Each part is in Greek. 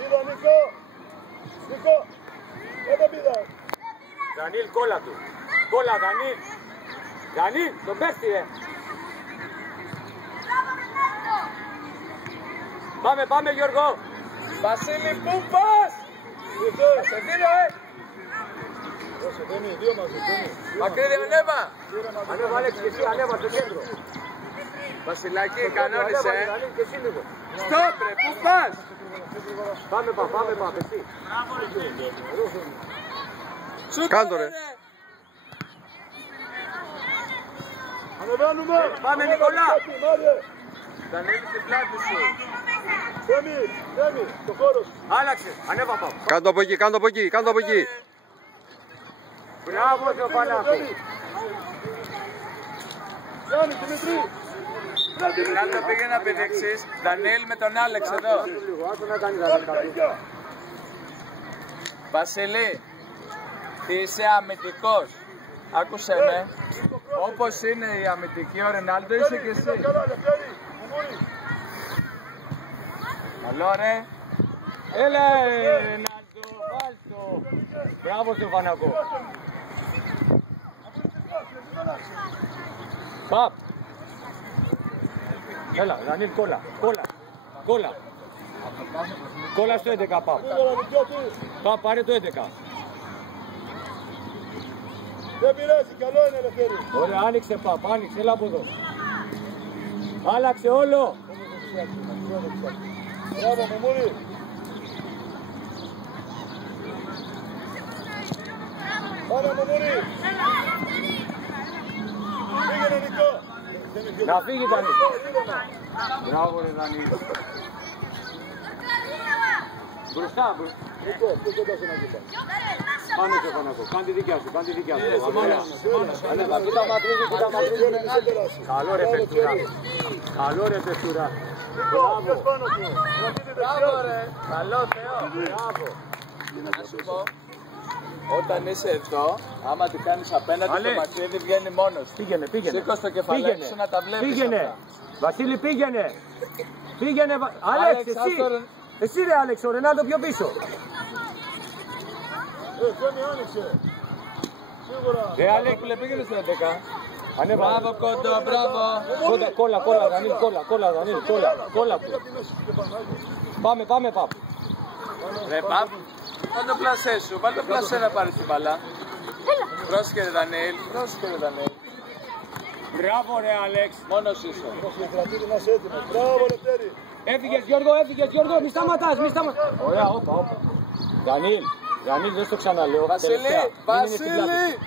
Πήδα Νίκο. Νίκο. Δεν τον πήδα. Δανίλ, κόλλα του. Κόλλα, Δανίλ. Δανίλ, τον παίχτη, Πάμε, πάμε, Γιώργο. Βασίλη, πού πας. Σε δίνω, Δώσε, Θέμη, δύο μαζί, Θέμη. Μακρύδι, ανέβα. Ανέβα, Άλεξ, και εσύ, ανέβα στο κέντρο. Βασιλάκη, κανόνισε. Στόπ, ρε, πού πας. Πάμε, εσύ. Κάντο, ρε. Ανεβαίνουμε. Πάμε, Νικολά. Θα ανέβεις στην πλάτη σου. Θέμη, το χώρο σου. Άλλαξε, ανέβα πάω. Κάντο από εκεί, κάντο από εκεί, κάντο από εκεί. Μπράβο, Θεοφανάκου. Γιάννη, Δημητρή. Κάτω πήγε να πηδήξεις. Δανίλ με τον Άλεξ εδώ. Βασιλή, είσαι αμυντικός. Άκουσε με. Όπως είναι η αμυντική ο Ρενάλντο, είσαι και εσύ. Καλό, ρε. Έλα, Ρενάλντο, βάλτο. Μπράβο, Θεοφανάκο. Παπ. Έλα, Δανίλ, κόλλα. Κόλλα στο 11, Παπ. Παπ, πάρε το 11. Δεν πειράζει, καλό είναι, Ελευθέρη. Ωραία, άνοιξε, Παπ, άνοιξε, έλα από εδώ. Άλλαξε όλο. Μπράβο, Μεμούρη. Πάμε, Μεμούρη. Πήγαινε, Νικό. Να φύγει, Δανίλ. Μπράβο, ρε, Δανίλ. Μπροστά. Νικό, πιο κοντά σε ένα κοίτα. Πάμε, Θεοφανάκο, κάνε τη δικιά σου, Ανέβα, κοίτα Μακρύδη. Καλό, ρε, παιχτούρα. Μπράβο, ρε. Καλό, Θεό. Μπράβο. Να σου πω, όταν είσαι εδώ, άμα τη κάνεις απέναντι, το Μακρύδη βγαίνει μόνος. Πήγαινε. Σήκω το κεφαλάκι σου να τα βλέπεις. Πήγαινε. Βασίλη, πήγαινε. Άλεξ, εσύ. Εσύ, ρε, Άλεξ, ο Ρενάλντο πιο πίσω. Θέμη, άνοιξε. Σίγουρα. Ρε, Άλεξ, πήγαινε στο 11. Μπράβο, κόντο, μπράβο. Κόλλα, Δανίλ, κόλλα. Πάμε, Παπ. Ρε, Παπ, βάλ' το πλασέ σου, βάλ' το πλασέ να πάρεις την μπαλά. Πρόσεχε, ρε, Δανίλ. Μπράβο, ρε, Άλεξ. Μόνος είσαι. Όχι, κρατήρι να είσαι έτοιμος. Μπράβο, Λευτέρη. Έφυγες, Γιώργο, μη σταματάς. Ωραία, όπα. Δανίλ, δεν στο ξαναλέω. Βασίλη.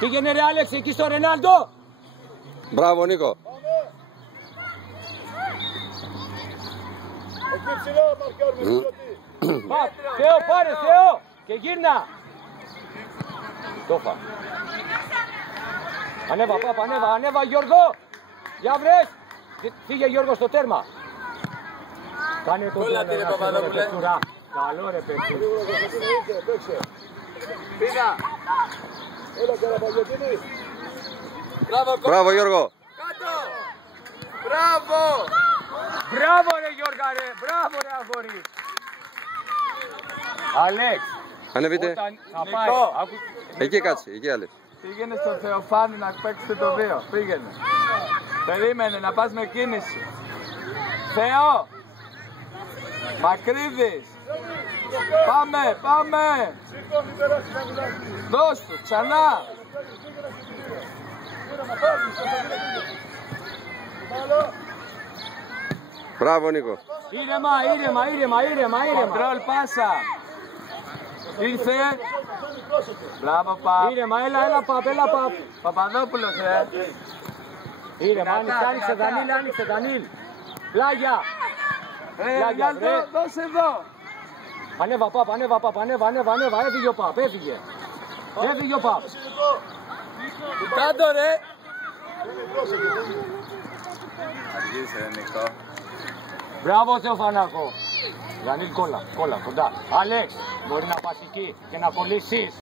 Πήγαινε, ρε, Άλεξ, εκεί στο Ρενάλντο. Μπράβο, Νίκο. Εκεί ψηλά μαρκάρουμε. Παπ, Θεό, πάρε, Θεό. Και γύρνα. Τόφα. Ανέβα, Παπ, ανέβα, Γιώργο. Για βρες. Φύγε, Γιώργο, στο τέρμα. Κάνε το Κόλλα τη, ρε, Παπαδόπουλε. Καλό, ρε, παιδί. Πήδα. Έλα, Καραπαγιωτίνη. Μπράβο, Γιώργο. Κάτω. Μπράβο. Μπράβο, ρε, Γιώργα, ρε. Μπράβο, ρε, αγόρι. Αλέξ. Ανεβείτε. Όταν θα Νικό. πάει. Εκεί κάτσε, εκεί Άλεξ. Πήγαινε στο Θεοφάνη να παίξετε το 2. Πήγαινε. Περίμενε να πας με κίνηση. Θεό. Μακρύδης. Πάμε. Σήκω, μην περάσει να μιλάς. Δώσ' του, ξανά. Μπράβο, Νίκο. Ήρεμα. Κοντρόλ πάσα. Ήρθε. Μπράβο, Παπ. Ήρεμα, έλα, Παπ. Παπαδόπουλος, Ήρεμα, άνοιξε, Δανίλ. Πλάγια. Ρε, δώσε εδώ. Ανέβα, Παπ, έφυγε ο Παπ. Κάτω, ρε. Αργήσε, ρε, Νικό. Μπράβο, Θεοφανάκο. Δανίλ, κόλλα, κοντά. Άλεξ, μπορεί να πας εκεί και να κολλήσεις.